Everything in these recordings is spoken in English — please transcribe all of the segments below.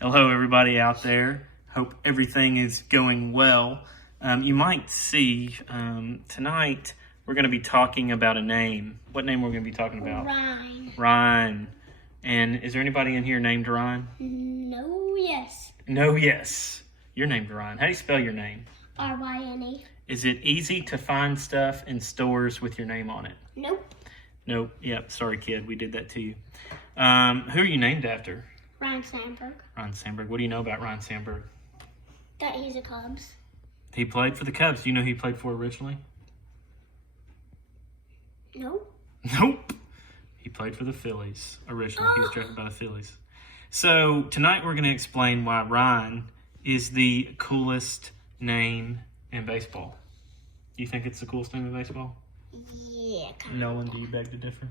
Hello, everybody out there. Hope everything is going well. You might see tonight we're going to be talking about a name. What name we're going to be talking about? Ryne. Ryne. And is there anybody in here named Ryne? No, yes. No, yes. You're named Ryne. How do you spell your name? R-Y-N-E. Is it easy to find stuff in stores with your name on it? Nope. Nope. Yep. Sorry, kid. We did that to you. Who are you named after? Ryne Sandberg. Ryne Sandberg. What do you know about Ryne Sandberg? That he's a Cubs. He played for the Cubs. Do you know who he played for originally? Nope. Nope. He played for the Phillies originally. He was drafted by the Phillies. So tonight we're going to explain why Ryne is the coolest name in baseball. Do you think it's the coolest name in baseball? Yeah, Nolan, do you beg to differ?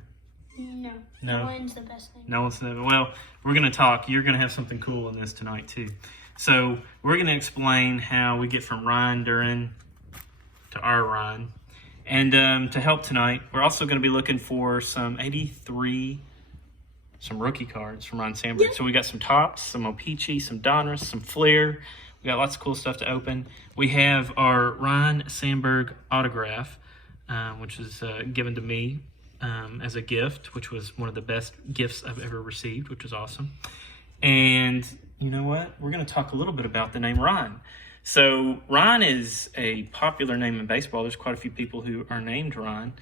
No. No. Nolan's the best name. Nolan's the well. We're going to talk. You're going to have something cool in this tonight too. So we're going to explain how we get from Ryne Duren to our Ryne. And to help tonight, we're also going to be looking for some rookie cards from Ryne Sandberg. So we got some Topps, some O-Pee-Chee, some Donruss, some Fleer. We got lots of cool stuff to open. We have our Ryne Sandberg autograph, which is given to me as a gift, which was one of the best gifts I've ever received, which was awesome. And you know what? We're going to talk a little bit about the name Ryne. So Ryne is a popular name in baseball. There's quite a few people who are named Ryne.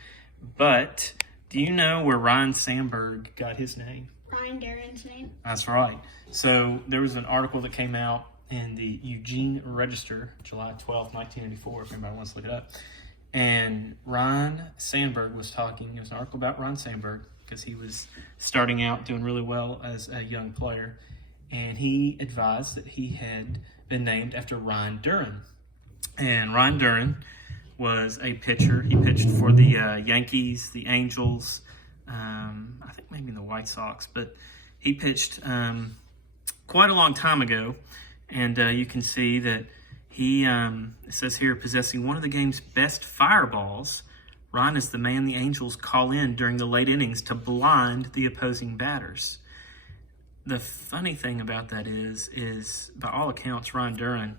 But do you know where Ryne Sandberg got his name? Ryne Duren's name. That's right. So there was an article that came out in the Eugene Register, July 12, 1984, if anybody wants to look it up. And Ryne Sandberg was talking. It was an article about Ryne Sandberg because he was starting out doing really well as a young player. And he advised that he had been named after Ryne Duren. And Ryne Duren was a pitcher. He pitched for the Yankees, the Angels, I think maybe the White Sox. But he pitched quite a long time ago. And you can see that he, it says here, possessing one of the game's best fireballs, Ryne is the man the Angels call in during the late innings to blind the opposing batters. The funny thing about that is by all accounts, Ryne Duren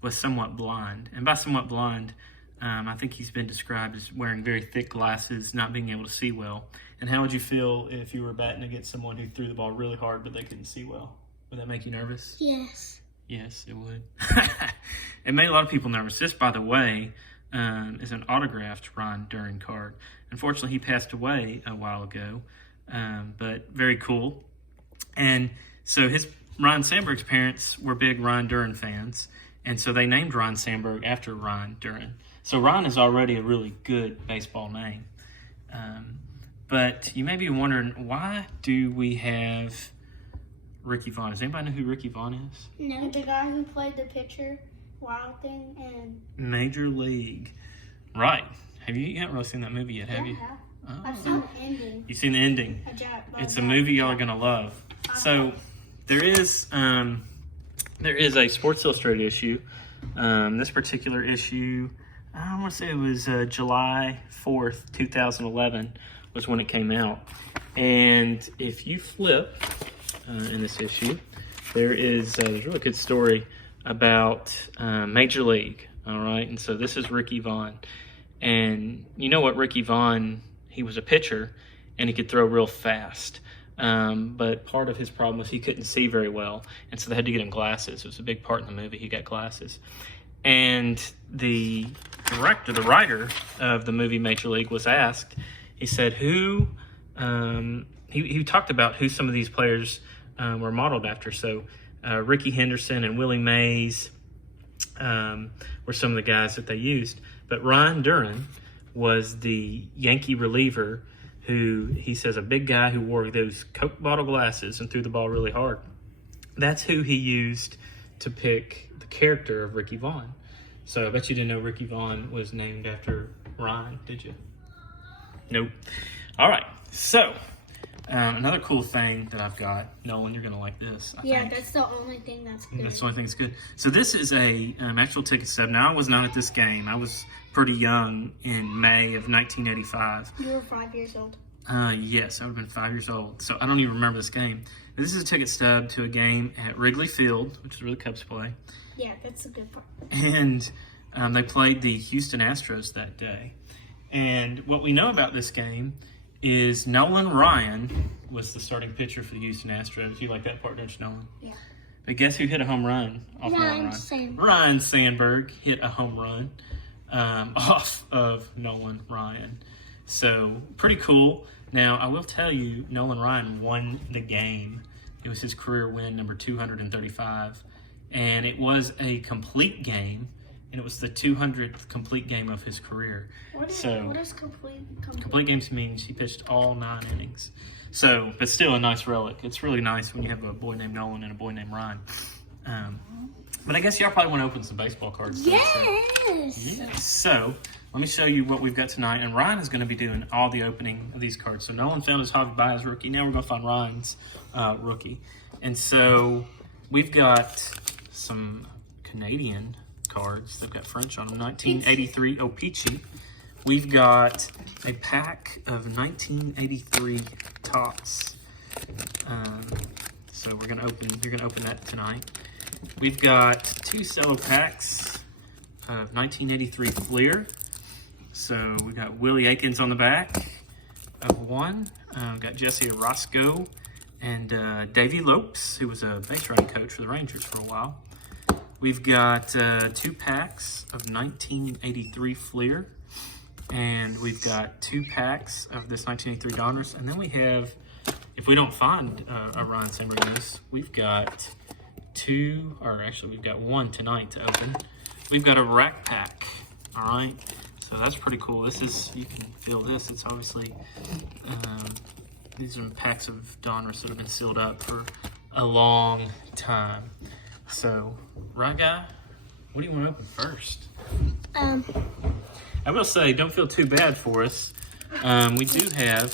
was somewhat blind. And by somewhat blind, I think he's been described as wearing very thick glasses, not being able to see well. And how would you feel if you were batting against someone who threw the ball really hard but they couldn't see well? Would that make you nervous? Yes. Yes, it would. It made a lot of people nervous. This, by the way, is an autographed Ryne Duren card. Unfortunately, he passed away a while ago, but very cool. And so Ryne Sandberg's parents were big Ryne Duren fans, and so they named Ryne Sandberg after Ryne Duren. So Ryne is already a really good baseball name. But you may be wondering, why do we have Ricky Vaughn? Does anybody know who Ricky Vaughn is? No. The guy who played the pitcher, Wild Thing, and Major League. Right. You haven't really seen that movie yet, have you? Yeah. Oh. I've seen the ending. You've seen the ending. It's a movie y'all are gonna love. So there is a Sports Illustrated issue. This particular issue, I want to say it was July 4th, 2011 was when it came out. And if you flip in this issue, there's a really good story about Major League. All right, and so this is Ricky Vaughn, and you know what Ricky Vaughn? He was a pitcher, and he could throw real fast. But part of his problem was he couldn't see very well, and so they had to get him glasses. It was a big part in the movie. He got glasses. And the writer of the movie Major League was asked, he said, he talked about who some of these players were modeled after. So Ricky Henderson and Willie Mays were some of the guys that they used. But Ryne Duren was the Yankee reliever who, he says, a big guy who wore those Coke bottle glasses and threw the ball really hard. That's who he used to pick the character of Ricky Vaughn. So I bet you didn't know Ricky Vaughn was named after Ryne, did you? Nope. All right. So another cool thing that I've got, Nolan, you're going to like this. I think. That's the only thing that's good. That's the only thing that's good. So this is a actual ticket stub. Now, I was not at this game. I was pretty young in May of 1985. You were 5 years old. Yes, I would have been 5 years old. So I don't even remember this game. This is a ticket stub to a game at Wrigley Field, which is where the Cubs play. Yeah, that's a good part. And they played the Houston Astros that day. And what we know about this game is Nolan Ryan was the starting pitcher for the Houston Astros. You like that part, don't you, Nolan? Yeah. But guess who hit a home run off Ryne Sandberg. Ryne Sandberg hit a home run off of Nolan Ryan. So, pretty cool. Now, I will tell you, Nolan Ryan won the game. It was his career win, number 235. And it was a complete game. And it was the 200th complete game of his career. What is complete? Complete games means he pitched all 9 innings. So, but still a nice relic. It's really nice when you have a boy named Nolan and a boy named Ryan. But I guess y'all probably want to open some baseball cards. Yes! Yes. So, let me show you what we've got tonight. And Ryan is going to be doing all the opening of these cards. So, Nolan found his Javi Baez rookie. Now we're going to find Ryan's rookie. And so, we've got some Canadian cards. They've got French on them. 1983 Peachy. We've got a pack of 1983 Tots. So you're gonna open that tonight. We've got 2 cello packs of 1983 Fleer. So we got Willie Aikens on the back of one. We've got Jesse Orozco and Davey Lopes, who was a base running coach for the Rangers for a while. We've got 2 packs of 1983 Fleer. And we've got 2 packs of this 1983 Donruss. And then we have, if we don't find a Ryne Sandberg in this, we've got 2, or actually we've got 1 tonight to open. We've got a rack pack, all right? So that's pretty cool. This is, you can feel this. It's obviously, these are packs of Donruss that have been sealed up for a long time. So, right guy, what do you want to open first? I will say, don't feel too bad for us. We do have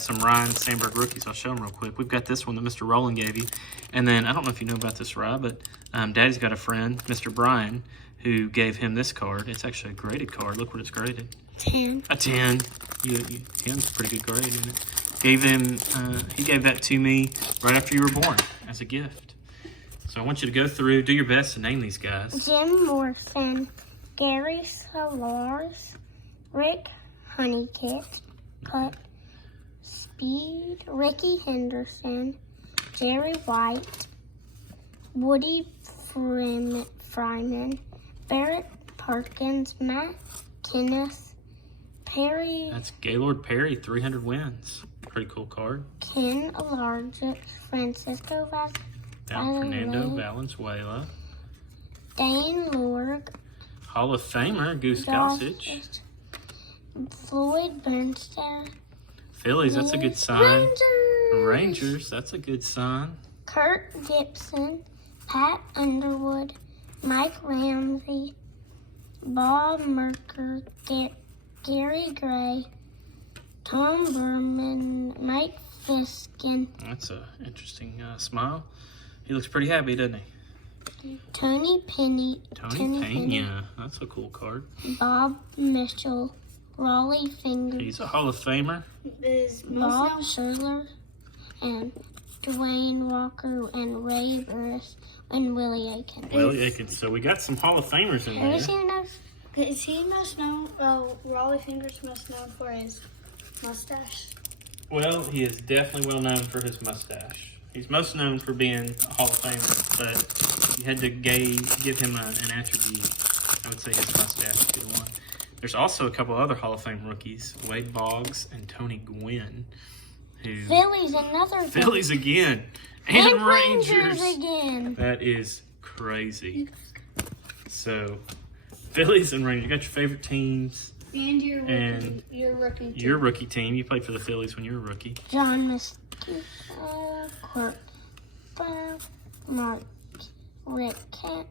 some Ryne Sandberg rookies. I'll show them real quick. We've got this one that Mr. Rowland gave you. And then, I don't know if you know about this, Rye, but Daddy's got a friend, Mr. Brian, who gave him this card. It's actually a graded card. Look what it's graded. 10. A 10. 10's a pretty good grade, isn't it? He gave that to me right after you were born as a gift. So I want you to go through, do your best to name these guys. Jim Morrison, Gary Solars, Rick Honeycutt, Speed, Ricky Henderson, Jerry White, Woody Fryman, Barrett Parkins, Matt Kenneth, Perry. That's Gaylord Perry, 300 wins. Pretty cool card. Ken Alargic, Francisco Fernando Valenzuela. Dane Lorg. Hall of Famer, Goose Gossage. Floyd Bernstein. Phillies, that's a good sign. Rangers, that's a good sign. Kurt Gibson. Pat Underwood. Mike Ramsey. Bob Merker. Gary Gray. Tom Berman. Mike Fiskin. That's an interesting smile. He looks pretty happy, doesn't he? Tony Pena. That's a cool card. Bob Mitchell. Raleigh Fingers. He's a Hall of Famer. Bob Scherzer. And Dwayne Walker and Ray Burris and Willie Aikens. Willie Aikens. So we got some Hall of Famers in there. Is he most known? Raleigh Fingers most known for his mustache. Well, he is definitely well known for his mustache. He's most known for being a Hall of Famer, but you had to give him an attribute. I would say his mustache would be the one. There's also a couple other Hall of Fame rookies, Wade Boggs and Tony Gwynn. Phillies again. And Rangers again. That is crazy. So, Phillies and Rangers. You got your favorite teams. And your rookie team. Your rookie team. You played for the Phillies when you were a rookie. John Mesquita, Kurt Mark, Rick Kemp,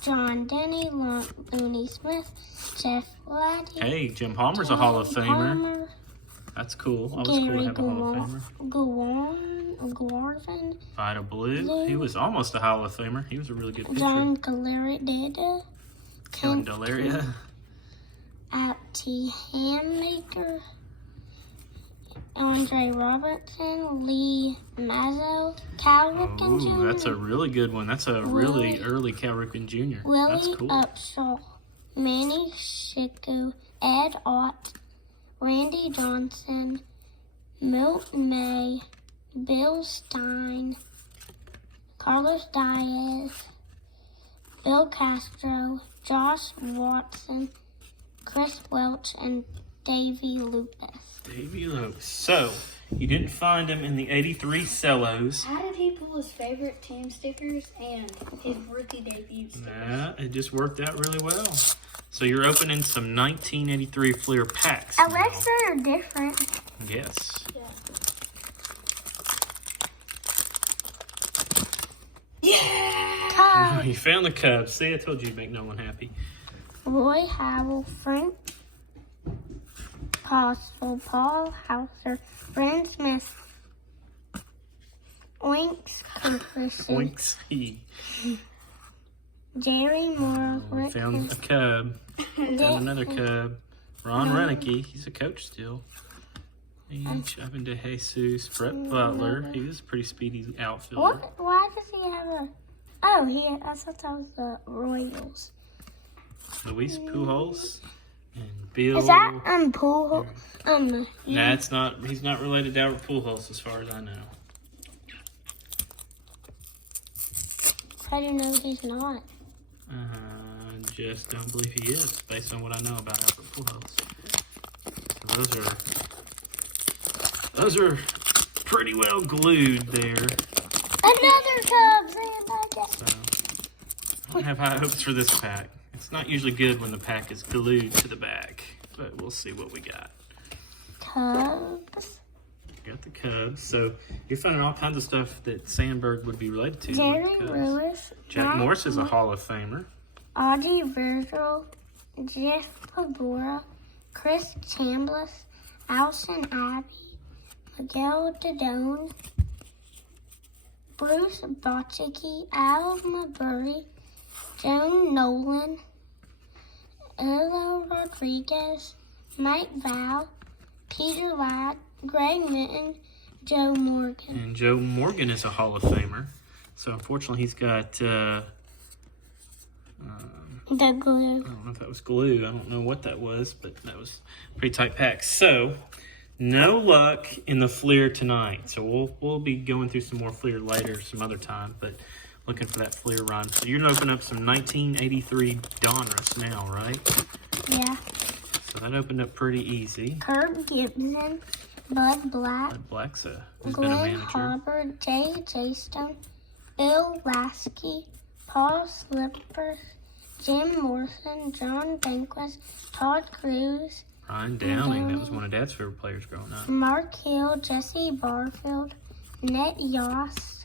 John Denny, Looney Smith, Jeff Laddie. Hey, Jim Palmer's a Hall of Famer. That's cool. Always cool to have a Hall of Famer. Garvin. Vida Blue. He was almost a Hall of Famer. He was a really good pitcher. John Candelaria. Candelaria. T. Hammaker, Andre Robertson, Lee Mazzo, Cal Ripken Jr. Oh, that's a really good one. That's a really early Cal Ripken Jr. That's Willie cool. Upshaw, Manny Schicku, Ed Ott, Randy Johnson, Milt May, Bill Stein, Carlos Diaz, Bill Castro, Josh Watson, Chris Welch, and Davey Lupus. Davey Lopes. So, you didn't find him in the 83 Cellos. How did he pull his favorite team stickers and his rookie debut stickers? Yeah, it just worked out really well. So you're opening some 1983 Fleer packs. I wish they were different. Yes. Yeah! Oh, you found the Cubs. See, I told you you'd make no one happy. Roy Howell, Frank Possible, Paul Hauser, Brent Smith, Oinks Christensen, Points. Jerry Moore, We Rick found a Cub. Found another Cub. Ron Renicky. He's a coach still. And Chapin de Jesus. Brett Butler. He was a pretty speedy outfielder. Why does he have a... Oh, I thought that was the Royals. Luis Pujols. And Bill. Is that Pujols? Nah, it's not. He's not related to Albert Pujols as far as I know. How do you know he's not? Just don't believe he is, based on what I know about Albert Pujols. Those are pretty well glued there. Another Cubs! So, I don't have high hopes for this pack. It's not usually good when the pack is glued to the back, but we'll see what we got. Cubs. Got the Cubs. So you're finding all kinds of stuff that Sandberg would be related to. Jerry like Lewis. Jack Morris is a Hall of Famer. Audie Virgil. Jeff Pagora. Chris Chambliss. Alson Abbey. Miguel Dodone. Bruce Bocchicki. Al Mabury. Joan Nolan. Elo Rodriguez. Mike Val. Peter Ladd. Greg Minton, Joe Morgan. And Joe Morgan is a Hall of Famer. So unfortunately he's got, the glue. I don't know if that was glue. I don't know what that was, but that was a pretty tight pack. So, no luck in the Fleer tonight. So we'll be going through some more Fleer later, some other time, but looking for that Fleer run. So you're going to open up some 1983 Donruss now, right? Yeah. So that opened up pretty easy. Herb Gibson, Bud Black, Bud Black's who's been a Glenn manager. Hubbard, Jay Stone, Bill Lasky, Paul Slippers, Jim Morrison, John Banquist, Todd Cruz, Ryan Downing, that was one of Dad's favorite players growing up. Mark Hill, Jesse Barfield, Ned Yost,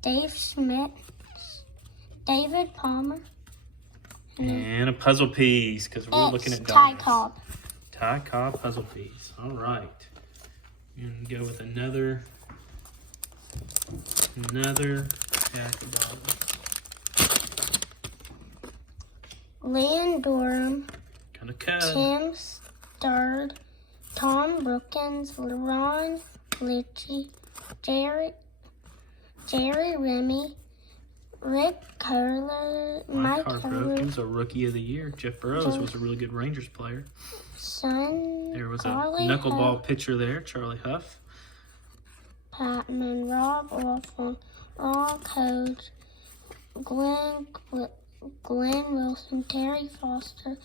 Dave Schmidt, David Palmer, And a puzzle piece, because we're looking at Ty Donruss. Cobb. Ty Cobb puzzle piece. All right. And go with another pack of dollars. Leon Durham, Got a Cub. Tim Sturd, Tom Brookins, Ron Litchie, Jerry Remy, Rick Curler, Mike Hargrove. He was a Rookie of the Year. Jeff Burrows was a really good Rangers player. Son, There was Carly a knuckleball Huff, pitcher there, Charlie Huff. Patman, Rob Orphan, Raw Coach, Glenn Wilson, Terry Foster,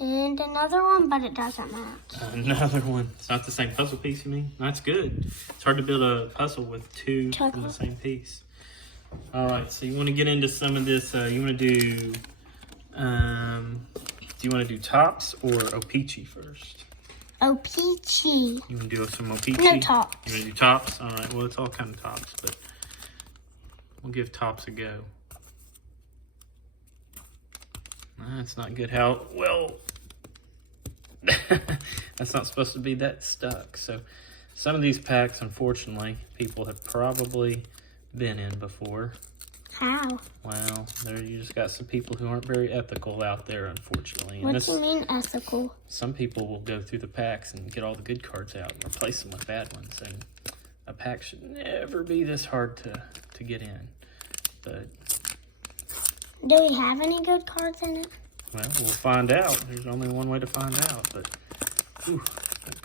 and another one, but it doesn't match. Another one. It's not the same puzzle piece, you mean? That's good. It's hard to build a puzzle with two from the same piece. All right, so you want to get into some of this. You want to do you want to do Tops or O-Pee-Chee first? O-Pee-Chee. You want to do some O-Pee-Chee? No, Tops. You want to do Tops? All right, well, it's all kind of Tops, but we'll give Tops a go. That's not good. How well? That's not supposed to be that stuck. So some of these packs, unfortunately, people have probably been in before. How? Well, there you just got some people who aren't very ethical out there, unfortunately. And What do you mean ethical? Some people will go through the packs and get all the good cards out and replace them with bad ones. And a pack should never be this hard to get in. But Do we have any good cards in it? well, we'll find out. There's only one way to find out. But whew, that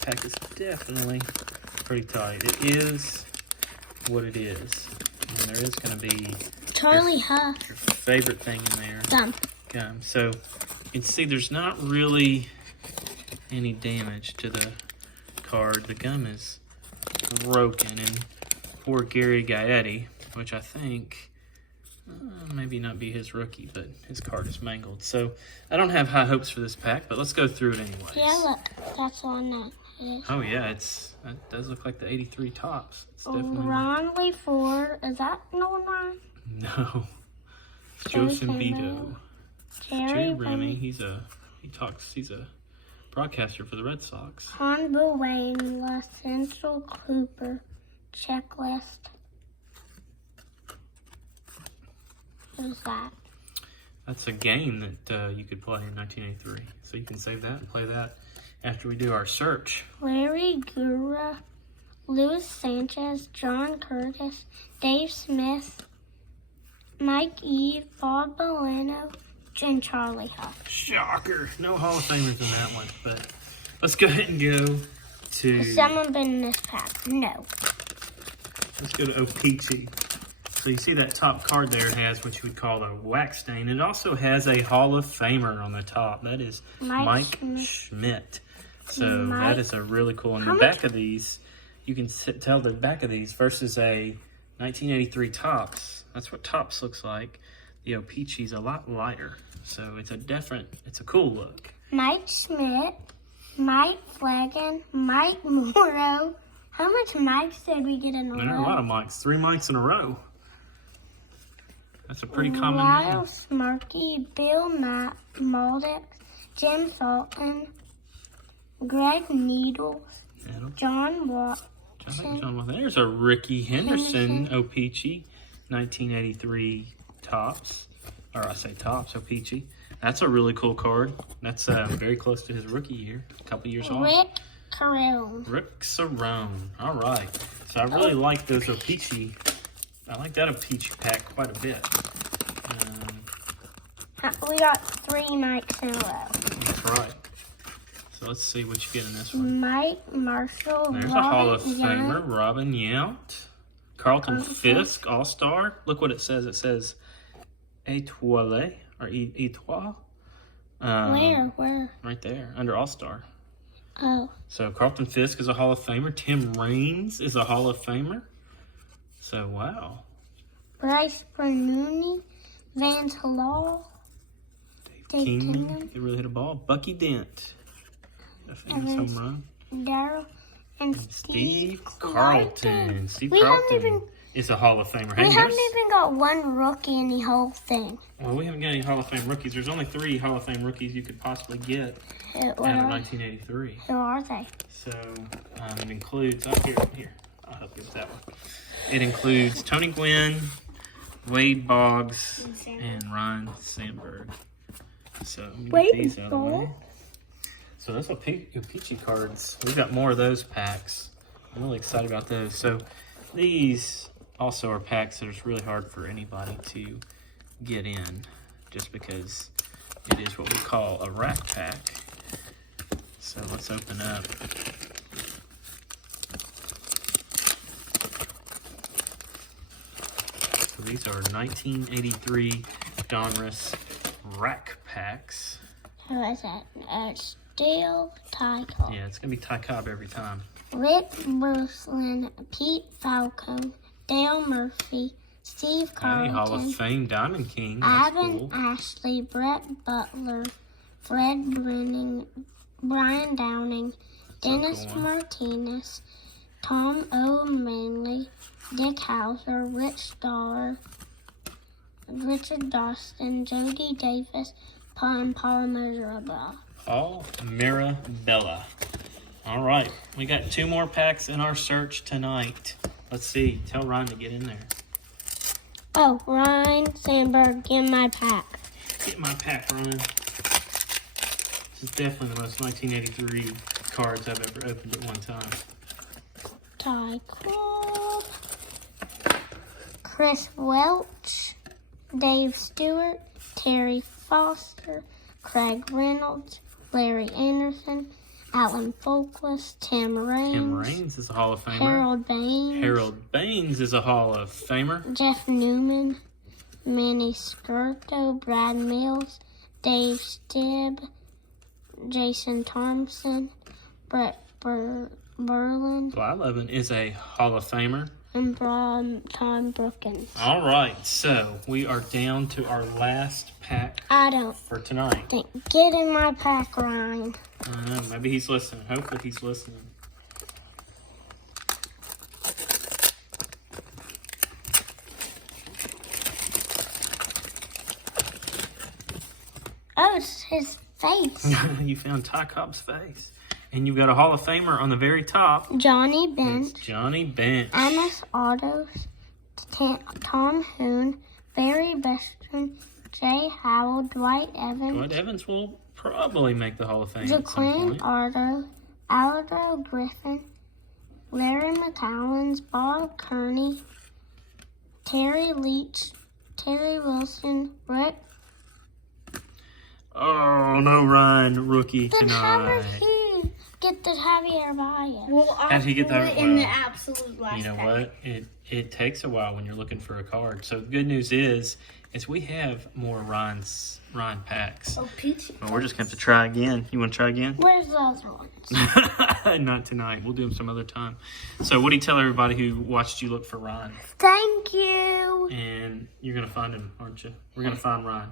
pack is definitely pretty tight. It is what it is. And there is going to be Charlie Huff. your favorite thing in there. Gum. So you can see there's not really any damage to the card. The gum is broken, and poor Gary Gaetti, which I think maybe not be his rookie, but his card is mangled. So I don't have high hopes for this pack, but let's go through it anyways. Yeah, look, that's on that. Oh yeah, that does look like the 83 tops. It's definitely Ronley Ford, is that no one? no. Joseph Vito. Jerry Rennie, he's a broadcaster for the Red Sox. Hanbu Wayne, La Central Cooper, checklist. What is that? That's a game that you could play in 1983. So you can save that and play that after we do our search. Larry Gura, Luis Sanchez, John Curtis, Dave Smith, Mike Eve, Bob Bolano, and Charlie Huff. Shocker. No Hall of Famers in that one. But let's go ahead and go to... Has someone been in this pack? No. Let's go to O-Pee-Chee. So you see that top card there has what you would call a wax stain. It also has a Hall of Famer on the top. That is Mike Schmidt. So that is a really cool one. The back of these, you can tell the back of these versus a 1983 Topps. That's what Topps looks like. The O-Pee-Chee's a lot lighter. So it's a cool look. Mike Schmidt, Mike Flagan, Mike Morrow. How much Mikes did we get in a row? There are a lot of Mikes. 3 Mikes in a row. That's a pretty common Lyle name. Smarkey, Bill Maldick, Jim Fulton, Greg Needles, John Watson. There's a Ricky Henderson O-Pee-Chee, 1983 Topps. Or I say Topps, O-Pee-Chee. That's a really cool card. That's very close to his rookie year, a couple years off. Rick Cerrone. All right. So I really like those O-Pee-Chee. I like that O-Pee-Chee pack quite a bit. We got 3 Mikes in a row. That's right. So let's see what you get in this one. Mike Marshall. There's a Hall of Famer, Robin Yount. Carlton Fisk, All-Star. Look what it says. It says Étoile, or Étoile. Where? Right there, under All-Star. Oh. So Carlton Fisk is a Hall of Famer. Tim Raines is a Hall of Famer. So, wow. Bryce Bernoulli, Vance Hall, Dave King, he really hit a ball. Bucky Dent, a famous home run. Darryl, and Steve Carlton. Steve Carlton is a Hall of Famer. We haven't even got one rookie in the whole thing. Well, we haven't got any Hall of Fame rookies. There's only 3 Hall of Fame rookies you could possibly get out of 1983. Who are they? So, it includes, here, I'll help you with that one. It includes Tony Gwynn, Wade Boggs, and Ryne Sandberg. So, let me get these out of the way. So, those are O-Pee-Chee cards. We've got more of those packs. I'm really excited about those. So, these also are packs that are really hard for anybody to get in, just because it is what we call a rack pack. So, let's open up. These are 1983 Donruss rack packs. Who is that? Still Ty Cobb. Yeah, it's going to be Ty Cobb every time. Rick Bruceland, Pete Falco, Dale Murphy, Steve Carlton, Hall of Fame Diamond King. Ivan Ashley, Brett Butler, Fred Brenning, Brian Downing, Dennis Martinez, Tom O'Manley, Dick Hauser, Rich Starr, Richard Dawson, Jody Davis, and Paul Mirabella. Paul Mirabella. All right, we got 2 more packs in our search tonight. Let's see. Tell Ryne to get in there. Oh, Ryne Sandberg, get my pack. Get my pack, Ryne. This is definitely the most 1983 cards I've ever opened at one time. Ty Cobb, Chris Welch, Dave Stewart, Terry Foster, Craig Reynolds, Larry Anderson, Alan Folkless, Tim Raines. Tim Raines is a Hall of Famer. Harold Baines. Harold Baines is a Hall of Famer. Jeff Newman, Manny Skirto, Brad Mills, Dave Stibb, Jason Thompson, Brett Berlin, Blyleven is a Hall of Famer. and Tom Brookins. All right, so we are down to our last pack I don't for tonight. think. Get in my pack, Ryne. I don't know, maybe he's listening. Hopefully he's listening. Oh, it's his face. You found Ty Cobb's face. And you've got a Hall of Famer on the very top. Johnny It's Bench, Johnny Bench. Amos Autos, Tom Hoon, Barry Bestron, Jay Howell, Dwight Evans, Dwight Evans will probably make the Hall of Fame at some Jaquan point. Ardo, Aldo Griffin, Larry McCollins, Bob Kearney, Terry Leach, Terry Wilson, Rick. Oh, no Ryne rookie Then how tonight. did he get the Javier Baez? Well, How'd he get that? in the Well, absolute last You know pack. what? It takes a while when you're looking for a card. So the good news is we have more Ryne packs. Oh, Peach. Well, we're just going to have to try again. You want to try again? Where's the other ones? Not tonight. We'll do them some other time. So what do you tell everybody who watched you look for Ryne? Thank you. And you're going to find him, aren't you? We're going to find Ryne.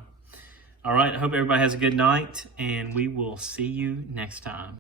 All right. I hope everybody has a good night, and we will see you next time.